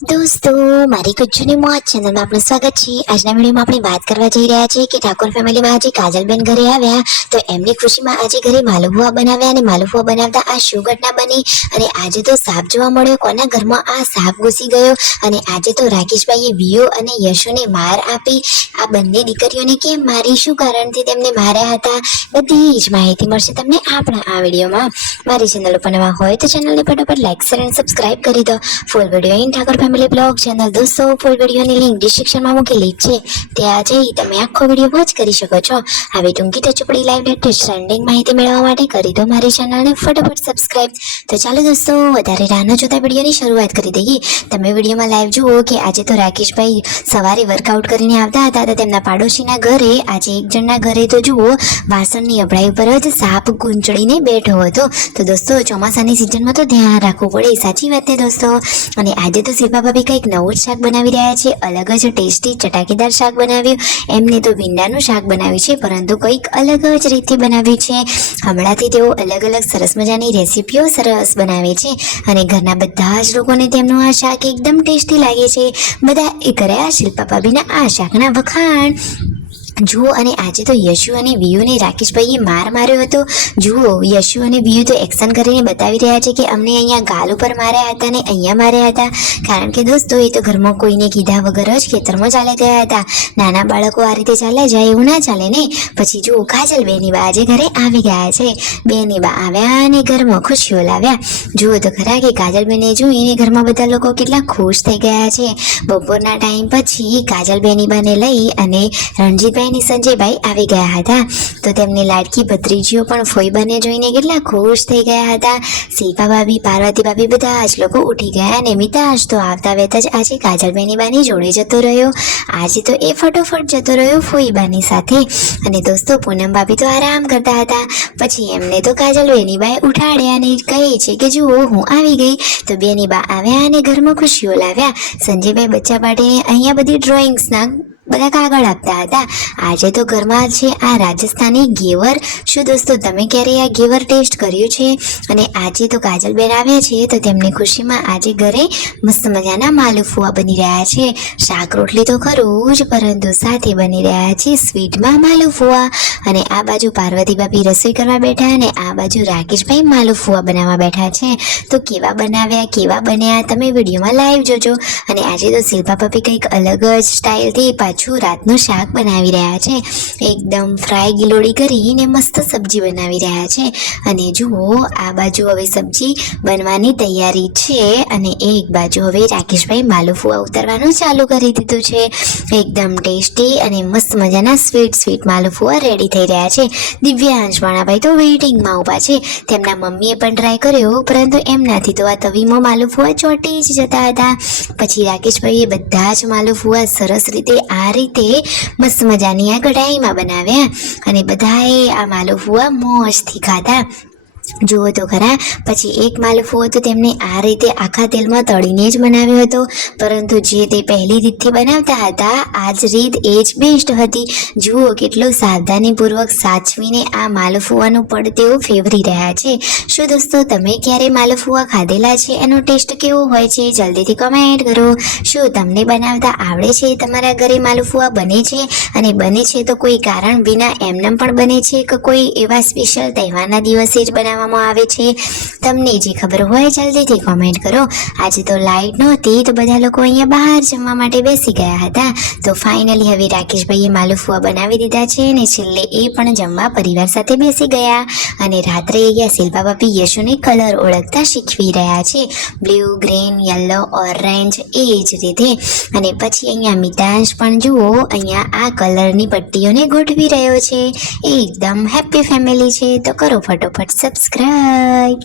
દોસ્તો, મારી કચ્છની મોજ ચેનલમાં આપનું સ્વાગત છે। આજના વિડીયોમાં આપણે વાત કરવા જઈ રહ્યા છીએ કે ઠાકોર ફેમિલીમાં આજે કાજલબેન ઘરે આવ્યા તો એમની ખુશીમાં આજે ઘરે માલપુઆ બનાવ્યા અને માલપુઆ બનાવતા આ શું ઘટના બની અને આજે તો સાપ જોવા મળ્યો। કોના ઘરમાં આ સાપ ઘૂસી ગયો અને આજે તો રાકેશભાઈએ વિયો અને યશુને માર આપી। આ બંને દીકરીઓને કેમ મારી, શું કારણથી તેમને માર્યા હતા, બધી જ માહિતી મળશે તમને આપણા આ વિડીયોમાં। મારી ચેનલ ઉપર નવા હોય તો ચેનલને ફટાફટ લાઈક શેર અને સબસ્ક્રાઇબ કરી દો। Full video in Thakor family blog channel દોસ્તો, ફૂલ વિડીયોની લિંક ડિસ્ક્રિપ્શનમાં મૂકેલી છે, ત્યાં જઈ તમે આખો વિડીયો વોચ કરી શકો છો। આવી ટૂંકી ટચપડી લાઈવ લેટેસ્ટ ટ્રેન્ડિંગ માહિતી મેળવવા માટે કરી દો મારી ચેનલને ફટાફટ સબસ્ક્રાઇબ। તો ચાલો દોસ્તો, વધારે રાહ ન જોતા વિડીયોની શરૂઆત કરી દઈએ। તમે વિડીયોમાં લાઈવ જુઓ કે આજે તો રાકેશભાઈ સવારે વર્કઆઉટ કરીને આવતા હતા તો તેમના પાડોશીના ઘરે આજે એક જણના ઘરે તો જુઓ વાસણની અભડાઈ ઉપર જ સાપ ગૂંચળીને બેઠો હતો। તો દોસ્તો, ચોમાસાની સિઝનમાં તો ધ્યાન રાખવું પડે, સાચી વાત છે દોસ્તો। અને આજે તો શિલ્પા ભાભી કંઈક નવું જ શાક બનાવી રહ્યા છે, અલગ જ ટેસ્ટી ચટાકેદાર શાક બનાવ્યું। એમને તો ભીંડાનું શાક બનાવ્યું છે, પરંતુ કંઈક અલગ જ રીતથી બનાવ્યું છે। હમણાંથી તેઓ અલગ અલગ સરસ મજાની રેસીપીઓ સરસ બનાવે છે અને ઘરના બધા જ લોકોને તેમનું આ શાક એકદમ ટેસ્ટી લાગે છે। બધા એ કર્યા શિલ્પા ભાભીના આ શાકના વખાણ જુઓ। અને આજે તો યશુ અને વિયુને રાકેશભાઈએ માર માર્યો હતો। જુઓ, યશુ અને વિયુ તો એક્શન કરીને બતાવી રહ્યા છે કે અમને અહીંયા ગાલ ઉપર માર્યા હતા ને અહીંયા માર્યા હતા, કારણ કે દોસ્તો એ તો ઘરમાં કોઈને કીધા વગર જ ખેતરમાં ચાલી ગયા હતા। નાના બાળકો આ રીતે ચાલ્યા જાય એવું ના ચાલે ને। પછી જુઓ, કાજલ બેનીબા આજે ઘરે આવી ગયા છે। બેનીબા આવ્યા અને ઘરમાં ખુશીઓ લાવ્યા। જુઓ તો ખરા કે કાજલબેને જોઈને ઘરમાં બધા લોકો કેટલા ખુશ થઈ ગયા છે। બપોરના ટાઈમ પછી કાજલ બેનીબાને લઈ અને રણજીતભાઈ અને સંજયભાઈ આવી ગયા હતા, તો તેમની લાડકી ભત્રીજીઓ પણ ફોઈબાને જોઈને કેટલા ખુશ થઈ ગયા હતા। શિલ્પા ભાભી, પાર્વતી ભાભી બધા જ લોકો ઉઠી ગયા અને મિતાજ તો આવતા વેત જ આજે કાજલ બેનીબાની જોડે જતો રહ્યો। આજે તો એ ફટોફટ જતો રહ્યો ફોઈબાની સાથે। અને દોસ્તો, પૂનમ ભાભી તો આરામ કરતા હતા, પછી એમને તો કાજલ બેનીબાએ ઉઠાડ્યા અને કહે છે કે જુઓ હું આવી ગઈ। તો બેનીબા આવ્યા અને ઘરમાં ખુશીઓ લાવ્યા। સંજયભાઈ બચ્ચા પાટીને અહીંયા બધી ડ્રોઈંગ્સના બધા કાગળ આપતા હતા। આજે તો ઘરમાં છે આ રાજસ્થાની ઘેવર। શું દોસ્તો, તમે ક્યારે આ ઘેવર ટેસ્ટ કર્યું છે? અને આજે તો કાજલબેન આવ્યા છે તો તેમની ખુશીમાં આજે ઘરે મસ્ત મજાના માલપુઆ બની રહ્યા છે। શાક રોટલી તો ખરું જ, પરંતુ સાથે બની રહ્યા છે સ્વીટમાં માલપુઆ। અને આ બાજુ પાર્વતી ભાભી રસોઈ કરવા બેઠા અને આ બાજુ રાકેશભાઈ માલપુઆ બનાવવા બેઠા છે। તો કેવા બનાવ્યા, કેવા બન્યા, તમે વિડીયોમાં લાઈવ જોજો। અને આજે તો શિલ્પા ભાભી કંઈક અલગ જ સ્ટાઇલથી પાછું રાતનું શાક બનાવી રહ્યા છે, એકદમ ફ્રાય ગિલોડી કરીને મસ્ત સબ્જી બનાવી રહ્યા છે। અને જુઓ, આ બાજુ હવે સબ્જી બનવાની તૈયારી છે અને એક બાજુ હવે રાકેશભાઈ માલપુઆ ઉતારવાનું ચાલુ કરી દીધું છે। એકદમ ટેસ્ટી અને મસ્ત મજાના સ્વીટ માલપુઆ રેડી થઈ રહ્યા છે। દિવ્યાંશ માણાભાઈ તો વેઇટિંગમાં ઊભા છે, તેમના મમ્મીએ પણ ટ્રાય કર્યો, પરંતુ એમનાથી તો આ તવીમાં માલપુઆ ચોટી જ જતા હતા। પછી રાકેશભાઈએ બધા જ માલપુઆ સરસ રીતે આ રીતે મસ્ત મજાની આ કઢાઈમાં બનાવ્યા અને બધાએ આ માલપુઆ મોજથી ખાધા। જુઓ તો ખરા, પછી એક માલપુઓ તો તેમને આ રીતે આખા તેલમાં તળીને જ બનાવ્યો હતો, પરંતુ જે તે પહેલી રીતથી બનાવતા હતા આ જ રીત એ જ બેસ્ટ હતી। જુઓ કેટલું સાવધાનીપૂર્વક સાચવીને આ માલપુઆનું પડ તેઓ ફેવરી રહ્યા છે। શું દોસ્તો, તમે ક્યારે માલપુઆ ખાધેલા છે? એનો ટેસ્ટ કેવો હોય છે જલ્દીથી કમેન્ટ કરો। શું તમને બનાવતા આવડે છે? તમારા ઘરે માલપુઆ બને છે? અને બને છે તો કોઈ કારણ વિના એમનેમ પણ બને છે કે કોઈ એવા સ્પેશિયલ તહેવારના દિવસે જ બનાવવામાં આવે છે? તમને જે ખબર હોય જલ્દીથી કોમેન્ટ કરો। આજે તો લાઈટ નહોતી તો બધા લોકો અહીંયા બહાર જમવા માટે બેસી ગયા હતા, તો ફાઇનલી હવે રાકેશભાઈએ માલપુઆ બનાવી દીધા છે અને છેલ્લે એ પણ જમવા પરિવાર સાથે બેસી ગયા। અને રાત્રે અહીંયા શિલ્પા ભાભી યશુને કલર ઓળખતા શીખવી રહ્યા છે, બ્લુ, ગ્રીન, યલો, ઓરેન્જ, એ જ રીતે। અને પછી અહીંયા મિતાંશ પણ જુઓ અહીંયા આ કલરની પટ્ટીઓને ગોઠવી રહ્યો છે, એકદમ હેપી ફેમિલી છે। તો કરો ફટોફટ સબસ્ક્રાઇબ।